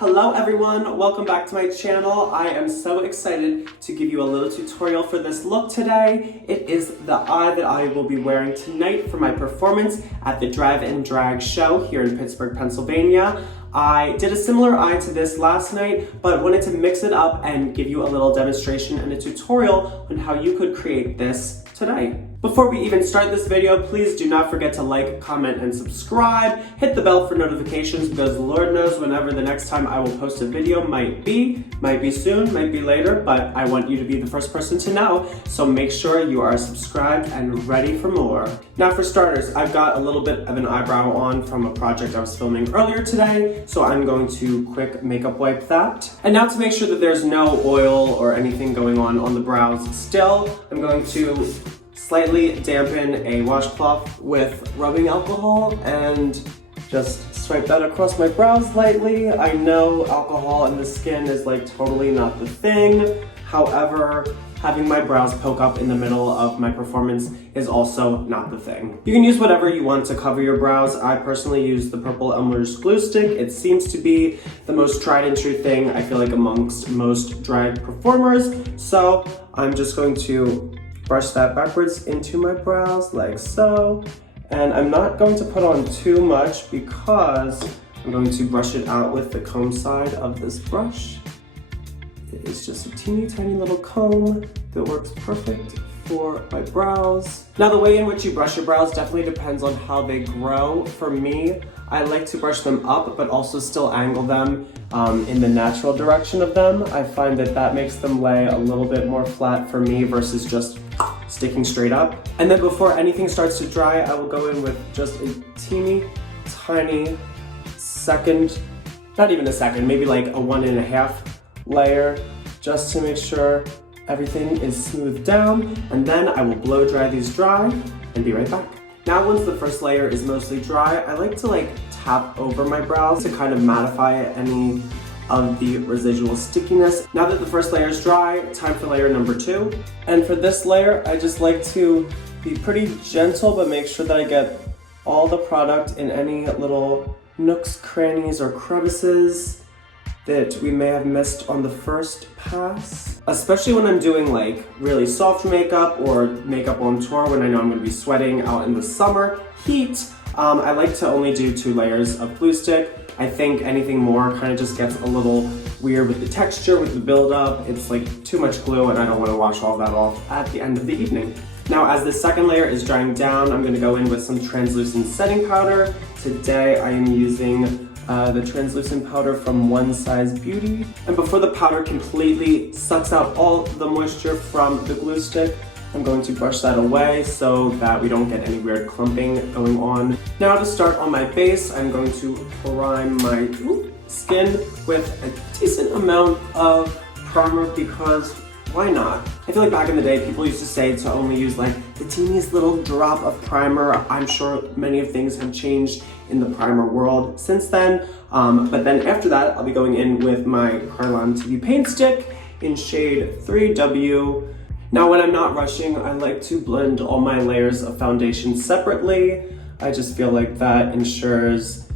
Hello everyone, welcome back to my channel. I am so excited to give you a little tutorial for this look today. It is the eye that I will be wearing tonight for my performance at the Drive-In Drag show here in Pittsburgh, Pennsylvania. I did a similar eye to this last night, but wanted to mix it up and give you a little demonstration and a tutorial on how you could create this today. Before we even start this video, please do not forget to like, comment, and subscribe. Hit the bell for notifications because Lord knows whenever the next time I will post a video might be soon, might be later, but I want you to be the first person to know, so make sure you are subscribed and ready for more. Now for starters, I've got a little bit of an eyebrow on from a project I was filming earlier today, so I'm going to quick makeup wipe that. And now to make sure that there's no oil or anything going on the brows still, I'm going to slightly dampen a washcloth with rubbing alcohol and just swipe that across my brows lightly. I know alcohol in the skin is like totally not the thing. However, having my brows poke up in the middle of my performance is also not the thing. You can use whatever you want to cover your brows. I personally use the purple Elmer's glue stick. It seems to be the most tried and true thing, I feel like, amongst most drag performers. So I'm just going to brush that backwards into my brows like so. And I'm not going to put on too much because I'm going to brush it out with the comb side of this brush. It is just a teeny tiny little comb that works perfect for my brows. Now the way in which you brush your brows definitely depends on how they grow. For me, I like to brush them up but also still angle them in the natural direction of them. I find that that makes them lay a little bit more flat for me versus just sticking straight up. And then before anything starts to dry, I will go in with just a teeny tiny second, not even a second, maybe like a 1.5 layer, just to make sure everything is smoothed down. And then I will blow dry these dry and be right back. Now once the first layer is mostly dry, I like to tap over my brows to kind of mattify any of the residual stickiness. Now that the first layer is dry, time for layer number 2. And for this layer, I just like to be pretty gentle, but make sure that I get all the product in any little nooks, crannies, or crevices that we may have missed on the first pass. Especially when I'm doing really soft makeup or makeup on tour when I know I'm gonna be sweating out in the summer heat. I like to only do 2 layers of glue stick. I think anything more kind of just gets a little weird with the texture, with the buildup. It's like too much glue and I don't want to wash all that off at the end of the evening. Now as the second layer is drying down, I'm going to go in with some translucent setting powder. Today I am using the translucent powder from One Size Beauty. And before the powder completely sucks out all the moisture from the glue stick, I'm going to brush that away so that we don't get any weird clumping going on. Now to start on my base, I'm going to prime my skin with a decent amount of primer because why not? I feel like back in the day, people used to say to only use the teeniest little drop of primer. I'm sure many of things have changed in the primer world since then. But then after that, I'll be going in with my Krylon TV paint stick in shade 3W. Now when I'm not rushing, I like to blend all my layers of foundation separately. I just feel like that ensures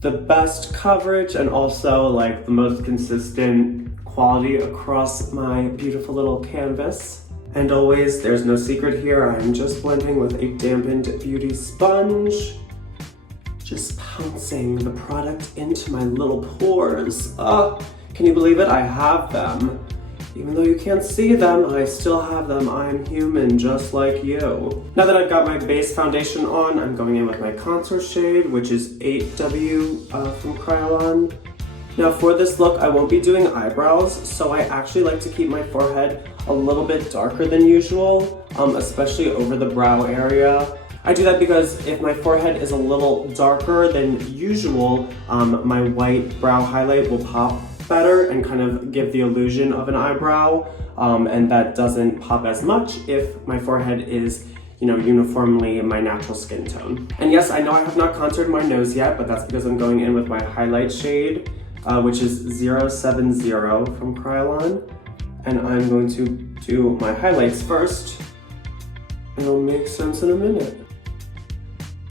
the best coverage and also the most consistent quality across my beautiful little canvas. And always, there's no secret here, I'm just blending with a dampened beauty sponge. Just pouncing the product into my little pores. Can you believe it? I have them. Even though you can't see them, I still have them. I'm human just like you. Now that I've got my base foundation on, I'm going in with my contour shade, which is 8W from Krylon. Now for this look, I won't be doing eyebrows, so I actually like to keep my forehead a little bit darker than usual, especially over the brow area. I do that because if my forehead is a little darker than usual, my white brow highlight will pop better and kind of give the illusion of an eyebrow, and that doesn't pop as much if my forehead is uniformly my natural skin tone. And yes, I know I have not contoured my nose yet, but that's because I'm going in with my highlight shade, which is 070 from Krylon. And I'm going to do my highlights first. It'll make sense in a minute.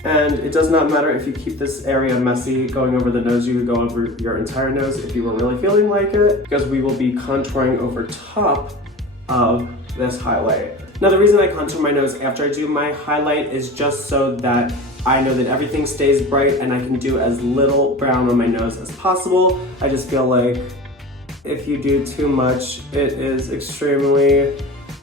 And it does not matter if you keep this area messy going over the nose, you could go over your entire nose if you were really feeling like it, because we will be contouring over top of this highlight. Now the reason I contour my nose after I do my highlight is just so that I know that everything stays bright and I can do as little brown on my nose as possible. I just feel like if you do too much, it is extremely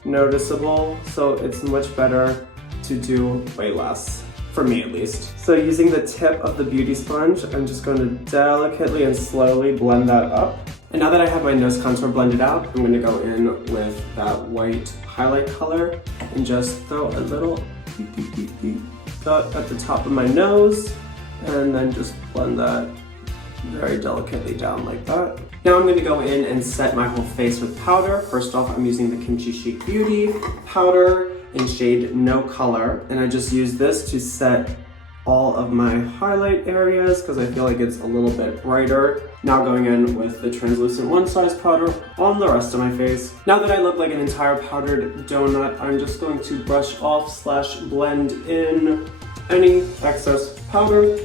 noticeable, so it's much better to do way less, for me at least. So using the tip of the beauty sponge, I'm just going to delicately and slowly blend that up. And now that I have my nose contour blended out, I'm going to go in with that white highlight color and just throw a little dot at the top of my nose, and then just blend that very delicately down like that. Now I'm going to go in and set my whole face with powder. First off, I'm using the Kimchi Chic Beauty powder in shade No Color, and I just use this to set all of my highlight areas because I feel like it's a little bit brighter. Now going in with the translucent one size powder on the rest of my face. Now that I look like an entire powdered donut, I'm just going to brush off / blend in any excess powder.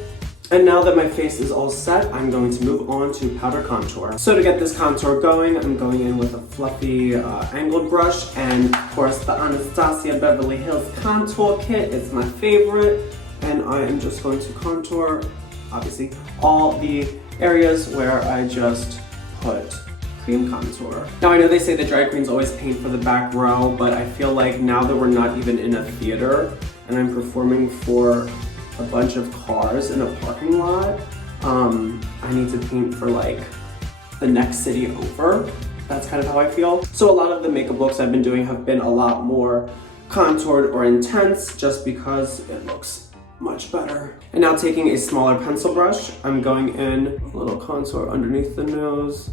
And now that my face is all set, I'm going to move on to powder contour. So to get this contour going, I'm going in with a fluffy angled brush, and of course the Anastasia Beverly Hills Contour Kit is my favorite. And I am just going to contour, obviously, all the areas where I just put cream contour. Now I know they say the drag queens always paint for the back row, but I feel like now that we're not even in a theater and I'm performing for a bunch of cars in a parking lot, I need to paint for like the next city over. That's kind of how I feel. So a lot of the makeup looks I've been doing have been a lot more contoured or intense just because it looks much better. And now taking a smaller pencil brush, I'm going in a little contour underneath the nose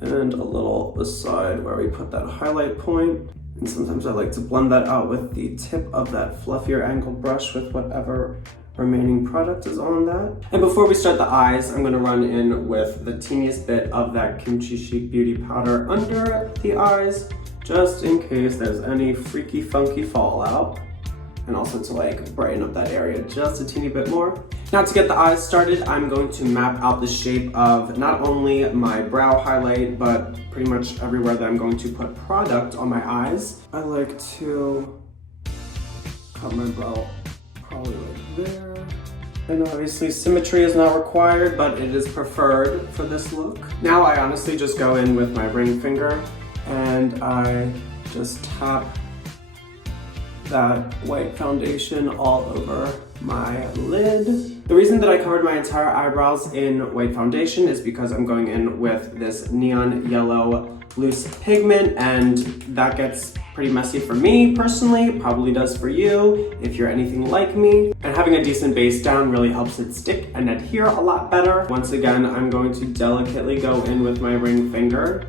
and a little beside where we put that highlight point. And sometimes I like to blend that out with the tip of that fluffier angled brush with whatever remaining product is on that. And before we start the eyes, I'm gonna run in with the teeniest bit of that Kimchi Chic Beauty powder under the eyes, just in case there's any freaky funky fallout. And also to like brighten up that area just a teeny bit more. Now to get the eyes started, I'm going to map out the shape of not only my brow highlight, but pretty much everywhere that I'm going to put product on my eyes. I like to cut my brow probably like there. And obviously symmetry is not required, but it is preferred for this look. Now I honestly just go in with my ring finger and I just tap that white foundation all over my lid. The reason that I covered my entire eyebrows in white foundation is because I'm going in with this neon yellow loose pigment, and that gets pretty messy for me personally. It probably does for you if you're anything like me. And having a decent base down really helps it stick and adhere a lot better. Once again, I'm going to delicately go in with my ring finger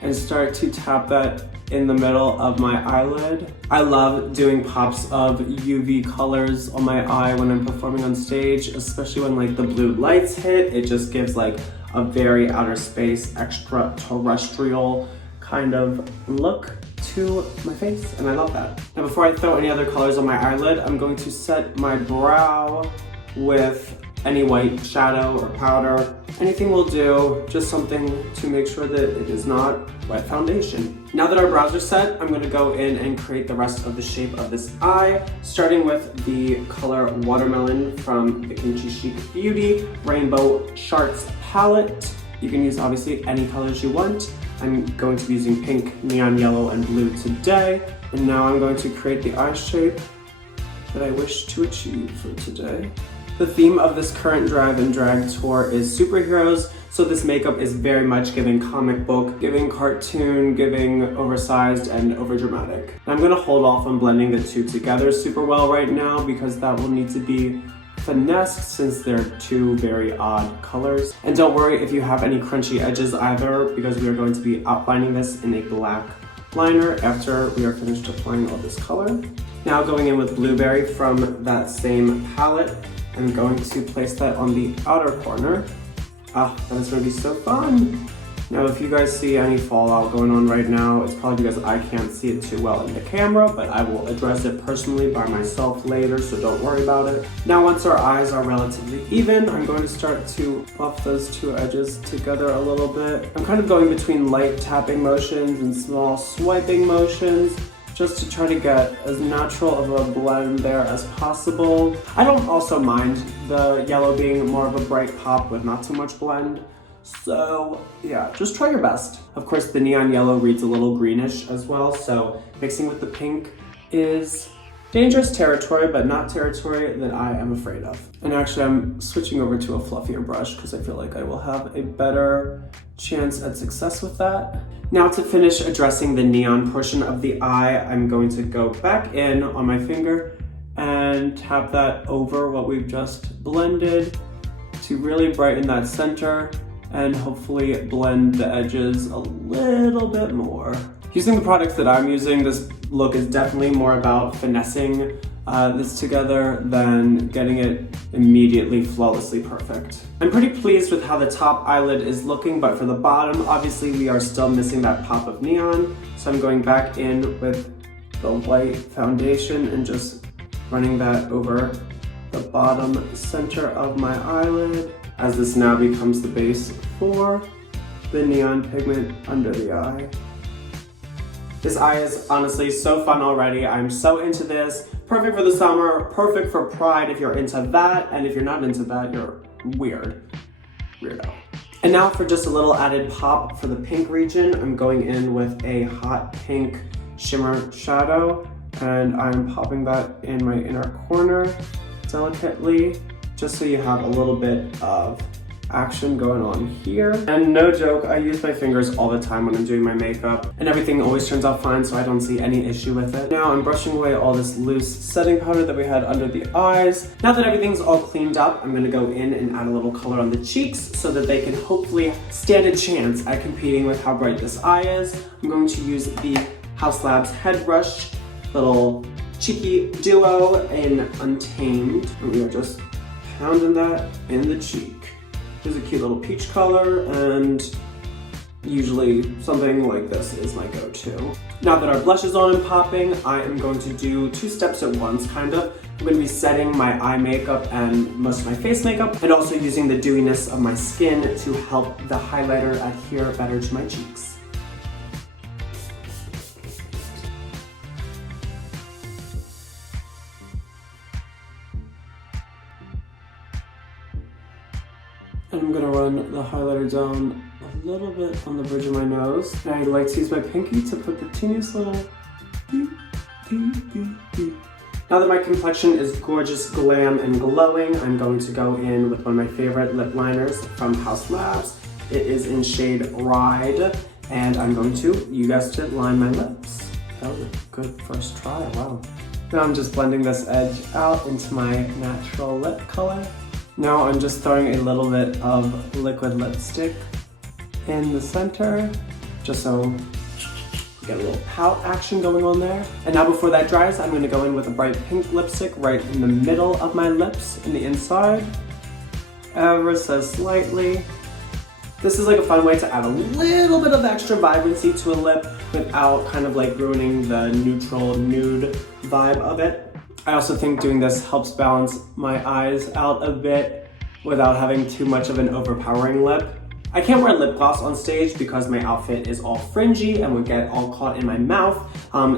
and start to tap that in the middle of my eyelid. I love doing pops of UV colors on my eye when I'm performing on stage, especially when like the blue lights hit. It just gives like a very outer space, extraterrestrial kind of look to my face, and I love that. Now before I throw any other colors on my eyelid, I'm going to set my brow with any white shadow or powder. Anything will do, just something to make sure that it is not wet foundation. Now that our brows are set, I'm gonna go in and create the rest of the shape of this eye, starting with the color Watermelon from the Kimchi Chic Beauty Rainbow Charts palette. You can use obviously any colors you want. I'm going to be using pink, neon yellow, and blue today. And now I'm going to create the eye shape that I wish to achieve for today. The theme of this current Drive and Drag tour is superheroes, so this makeup is very much giving comic book, giving cartoon, giving oversized and overdramatic. I'm gonna hold off on blending the two together super well right now because that will need to be finessed since they're two very odd colors. And don't worry if you have any crunchy edges either, because we are going to be outlining this in a black liner after we are finished applying all this color. Now going in with Blueberry from that same palette, I'm going to place that on the outer corner. Ah, that is going to be so fun. Now, if you guys see any fallout going on right now, it's probably because I can't see it too well in the camera, but I will address it personally by myself later, so don't worry about it. Now, once our eyes are relatively even, I'm going to start to buff those two edges together a little bit. I'm kind of going between light tapping motions and small swiping motions, just to try to get as natural of a blend there as possible. I don't also mind the yellow being more of a bright pop with not too much blend. So yeah, just try your best. Of course, the neon yellow reads a little greenish as well, so mixing with the pink is dangerous territory, but not territory that I am afraid of. And actually, I'm switching over to a fluffier brush because I feel like I will have a better chance at success with that. Now, to finish addressing the neon portion of the eye, I'm going to go back in on my finger and tap that over what we've just blended to really brighten that center and hopefully blend the edges a little bit more. Using the products that I'm using, this look is definitely more about finessing this together than getting it immediately flawlessly perfect. I'm pretty pleased with how the top eyelid is looking, but for the bottom, obviously we are still missing that pop of neon. So I'm going back in with the white foundation and just running that over the bottom center of my eyelid, as this now becomes the base for the neon pigment under the eye. This eye is honestly so fun already. I'm so into this. Perfect for the summer, perfect for Pride if you're into that, and if you're not into that, you're weirdo. And now for just a little added pop for the pink region, I'm going in with a hot pink shimmer shadow, and I'm popping that in my inner corner delicately, just so you have a little bit of action going on here. And no joke, I use my fingers all the time when I'm doing my makeup, and everything always turns out fine, so I don't see any issue with it. Now I'm brushing away all this loose setting powder that we had under the eyes. Now that everything's all cleaned up, I'm gonna go in and add a little color on the cheeks so that they can hopefully stand a chance at competing with how bright this eye is. I'm going to use the House Labs Head Brush, little cheeky duo in Untamed, and we are just pounding that in the cheek. Here's a cute little peach color, and usually something like this is my go-to. Now that our blush is on and popping, I am going to do two steps at once, kind of. I'm going to be setting my eye makeup and most of my face makeup, and also using the dewiness of my skin to help the highlighter adhere better to my cheeks. And I'm gonna run the highlighter down a little bit on the bridge of my nose. And I like to use my pinky to put the teeniest little beep, beep, beep, beep. Now that my complexion is gorgeous, glam, and glowing, I'm going to go in with one of my favorite lip liners from House Labs. It is in shade Ride, and I'm going to, you guessed it, line my lips. That was a good first try, wow. Now I'm just blending this edge out into my natural lip color. Now I'm just throwing a little bit of liquid lipstick in the center, just so we get a little pout action going on there. And now before that dries, I'm gonna go in with a bright pink lipstick right in the middle of my lips, in the inside, ever so slightly. This is like a fun way to add a little bit of extra vibrancy to a lip without kind of like ruining the neutral nude vibe of it. I also think doing this helps balance my eyes out a bit without having too much of an overpowering lip. I can't wear lip gloss on stage because my outfit is all fringy and would get all caught in my mouth.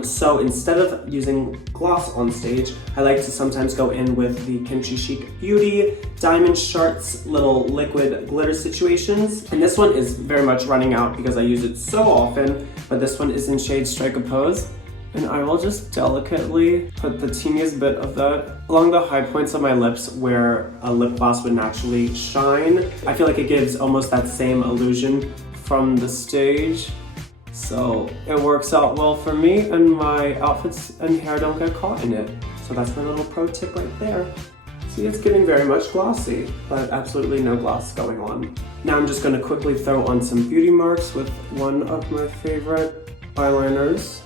So instead of using gloss on stage, I like to sometimes go in with the Kimchi Chic Beauty Diamond Shards little liquid glitter situations. And this one is very much running out because I use it so often, but this one is in shade Strike a Pose. And I will just delicately put the teeniest bit of that along the high points of my lips where a lip gloss would naturally shine. I feel like it gives almost that same illusion from the stage. So it works out well for me, and my outfits and hair don't get caught in it. So that's my little pro tip right there. See, it's getting very much glossy, but absolutely no gloss going on. Now I'm just gonna quickly throw on some beauty marks with one of my favorite eyeliners.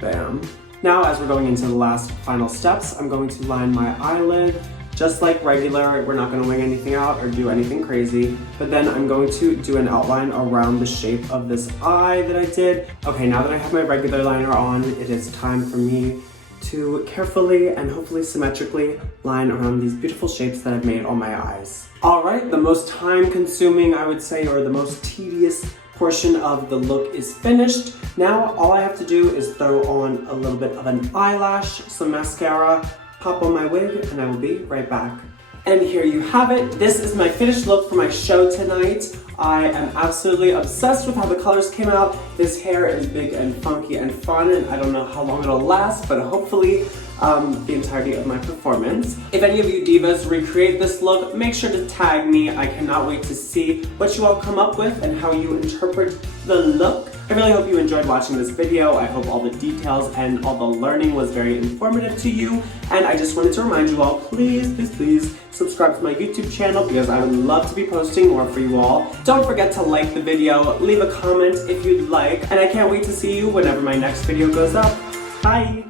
Bam. Now, as we're going into the last final steps, I'm going to line my eyelid just like regular. We're not gonna wing anything out or do anything crazy. But then I'm going to do an outline around the shape of this eye that I did. Okay, now that I have my regular liner on, it is time for me to carefully and hopefully symmetrically line around these beautiful shapes that I've made on my eyes. All right, the most time consuming, I would say, or the most tedious portion of the look is finished. Now, all I have to do is throw on a little bit of an eyelash, some mascara, pop on my wig, and I will be right back. And here you have it. This is my finished look for my show tonight. I am absolutely obsessed with how the colors came out. This hair is big and funky and fun, and I don't know how long it'll last, but hopefully the entirety of my performance. If any of you divas recreate this look, make sure to tag me. I cannot wait to see what you all come up with and how you interpret the look. I really hope you enjoyed watching this video. I hope all the details and all the learning was very informative to you. And I just wanted to remind you all, please, please, please subscribe to my YouTube channel because I would love to be posting more for you all. Don't forget to like the video, leave a comment if you'd like, and I can't wait to see you whenever my next video goes up. Bye!